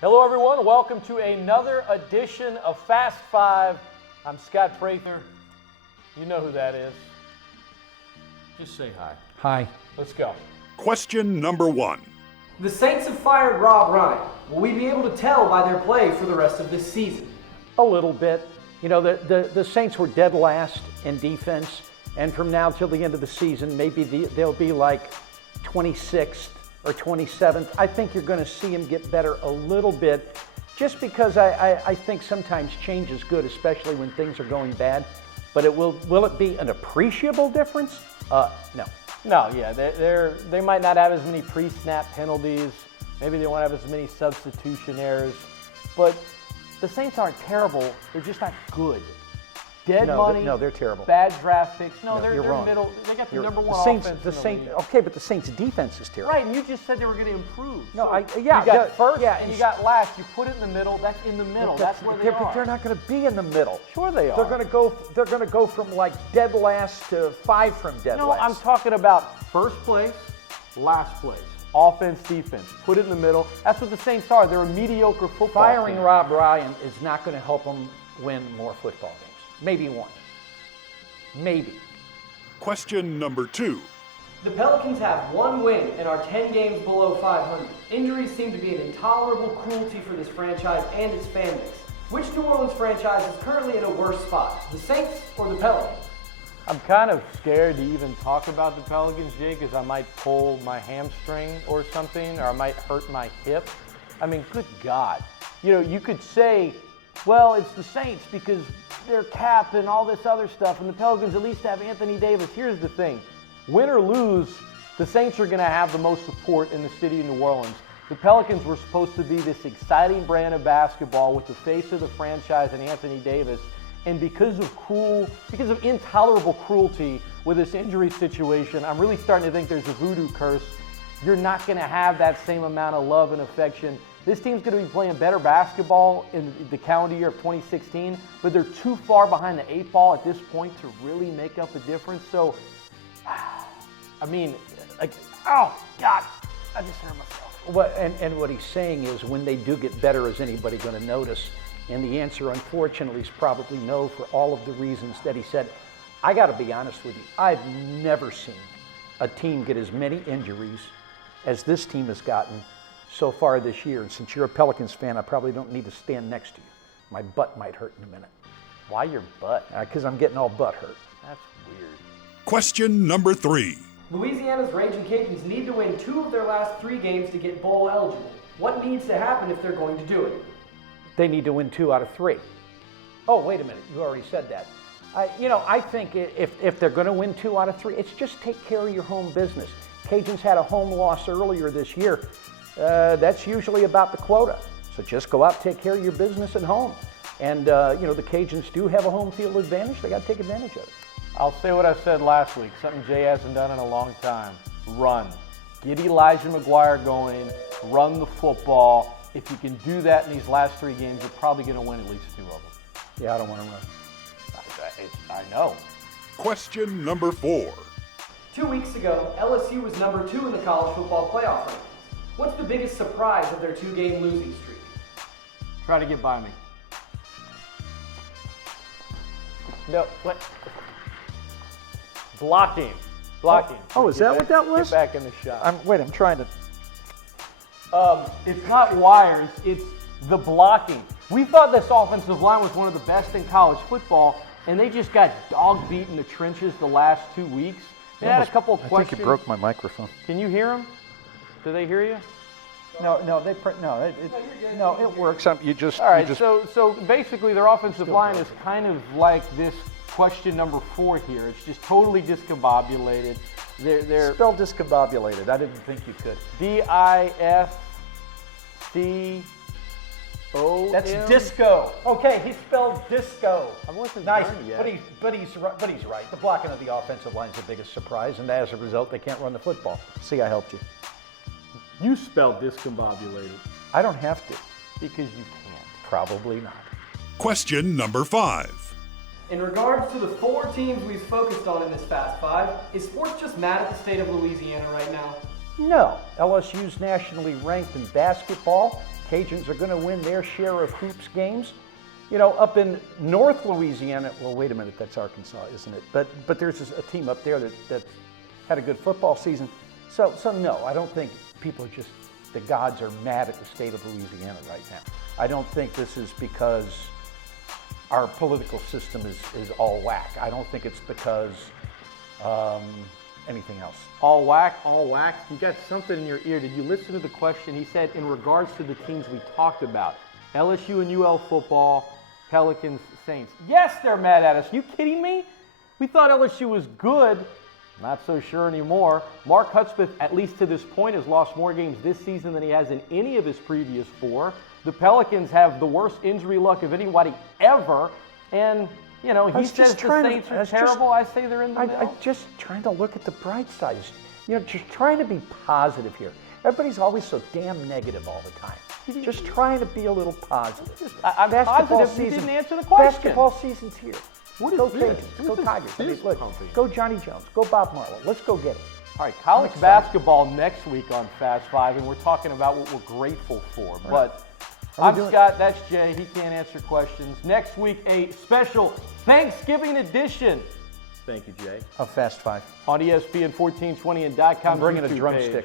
Hello, everyone. Welcome to another edition of Fast Five. I'm Scott Prather. You know who that is. Just say hi. Hi. Let's go. Question number 1. The Saints have fired Rob Ryan. Will we be able to tell by their play for the rest of this season? A little bit. You know, the Saints were dead last in defense, and from now till the end of the season, maybe they'll be like 26th or 27th. I think you're going to see them get better a little bit, just because I think sometimes change is good, especially when things are going bad. But will it be an appreciable difference? No. No, yeah, they might not have as many pre-snap penalties. Maybe they won't have as many substitution errors. But the Saints aren't terrible. They're just not good. Money. No, they're terrible. Bad draft picks. No, they're wrong. Middle. They got the number one offense. The Saints. Okay, but the Saints' defense is terrible. Right, and you just said they were going to improve. No, so yeah. You got first and you got last. You put it in the middle. That's in the middle. That's where they are. But they're not going to be in the middle. Sure they are. They're going to go from like dead last to 5 from dead last. No, I'm talking about first place, last place. Offense, defense. Put it in the middle. That's what the Saints are. They're a mediocre football Firing team. Rob Ryan is not going to help them win more football games. Maybe one. Maybe. Question number 2. The Pelicans have 1 win and are 10 games below 500. Injuries seem to be an intolerable cruelty for this franchise and its fan base. Which New Orleans franchise is currently in a worse spot, the Saints or the Pelicans? I'm kind of scared to even talk about the Pelicans, Jay, because I might pull my hamstring or something, or I might hurt my hip. I mean, good God. You know, you could say, well, it's the Saints because they're cap and all this other stuff, and the Pelicans at least have Anthony Davis. Here's the thing. Win or lose, the Saints are going to have the most support in the city of New Orleans. The Pelicans were supposed to be this exciting brand of basketball with the face of the franchise and Anthony Davis. And because of intolerable cruelty with this injury situation, I'm really starting to think there's a voodoo curse. You're not going to have that same amount of love and affection. This team's going to be playing better basketball in the calendar year of 2016, but they're too far behind the 8 ball at this point to really make up a difference. So, I mean, like, oh, God, I just hurt myself. Well, and what he's saying is when they do get better, is anybody going to notice? And the answer, unfortunately, is probably no for all of the reasons that he said. I got to be honest with you. I've never seen a team get as many injuries as this team has gotten so far this year. And since you're a Pelicans fan, I probably don't need to stand next to you. My butt might hurt in a minute. Why your butt? Because I'm getting all butt hurt. That's weird. Question number 3. Louisiana's Raging Cajuns need to win 2 of their last 3 games to get bowl eligible. What needs to happen if they're going to do it? They need to win 2 out of 3. Oh, wait a minute. You already said that. I think if they're going to win 2 out of 3, it's just take care of your home business. Cajuns had a home loss earlier this year. That's usually about the quota. So just go out, take care of your business at home. And, the Cajuns do have a home field advantage. They got to take advantage of it. I'll say what I said last week, something Jay hasn't done in a long time. Run. Get Elijah McGuire going. Run the football. If you can do that in these last 3 games, you're probably going to win at least 2 of them. Yeah, I don't want to run. I know. Question number 4. 2 weeks ago, LSU was number 2 in the college football playoff rankings. What's the biggest surprise of their 2-game losing streak? Try to get by me. No, what? Blocking. Oh, is that what that was? Get back in the shot. I'm trying to. It's not wires, it's the blocking. We thought this offensive line was one of the best in college football, and they just got dog beat in the trenches the last 2 weeks. They had a couple of questions. I think you broke my microphone. Can you hear them? Do they hear you? No, it works. You just. All right. So basically, their offensive line is kind of like this question number 4 here. It's just totally discombobulated. They're spell discombobulated. I didn't think you could. D-I-S-C-O. That's disco. Okay, he spelled disco. I wasn't nice, done yet. But he's right. The blocking of the offensive line is the biggest surprise, and as a result, they can't run the football. See, I helped you. You spelled discombobulated. I don't have to. Because you can't. Probably not. Question number 5. In regards to the 4 teams we've focused on in this Fast Five, is sports just mad at the state of Louisiana right now? No. LSU's nationally ranked in basketball. Cajuns are going to win their share of hoops games. You know, up in North Louisiana, well, wait a minute, that's Arkansas, isn't it? But there's a team up there that had a good football season. So no, I don't think people are just, the gods are mad at the state of Louisiana right now. I don't think this is because our political system is all whack. I don't think it's because anything else. All whack, all wax. You got something in your ear. Did you listen to the question? He said, in regards to the teams we talked about, LSU and UL football, Pelicans, Saints. Yes, they're mad at us. You kidding me? We thought LSU was good. Not so sure anymore. Mark Hudspeth, at least to this point, has lost more games this season than he has in any of his previous 4. The Pelicans have the worst injury luck of anybody ever. And, you know, he says the Saints are terrible. I say they're in the middle. I'm just trying to look at the bright side. You know, just trying to be positive here. Everybody's always so damn negative all the time. Just trying to be a little positive. I'm positive you didn't answer the question. Basketball season's here. What is go this? Cajuns, go Tigers. I mean, look, go Johnny Jones, go Bob Marlowe. Let's go get it. All right, college basketball next week on Fast Five, and we're talking about what we're grateful for. But I'm Scott, that's Jay. He can't answer questions. Next week, a special Thanksgiving edition. Thank you, Jay. Of Fast Five. On ESPN 1420 and .com. I'm bringing a drumstick.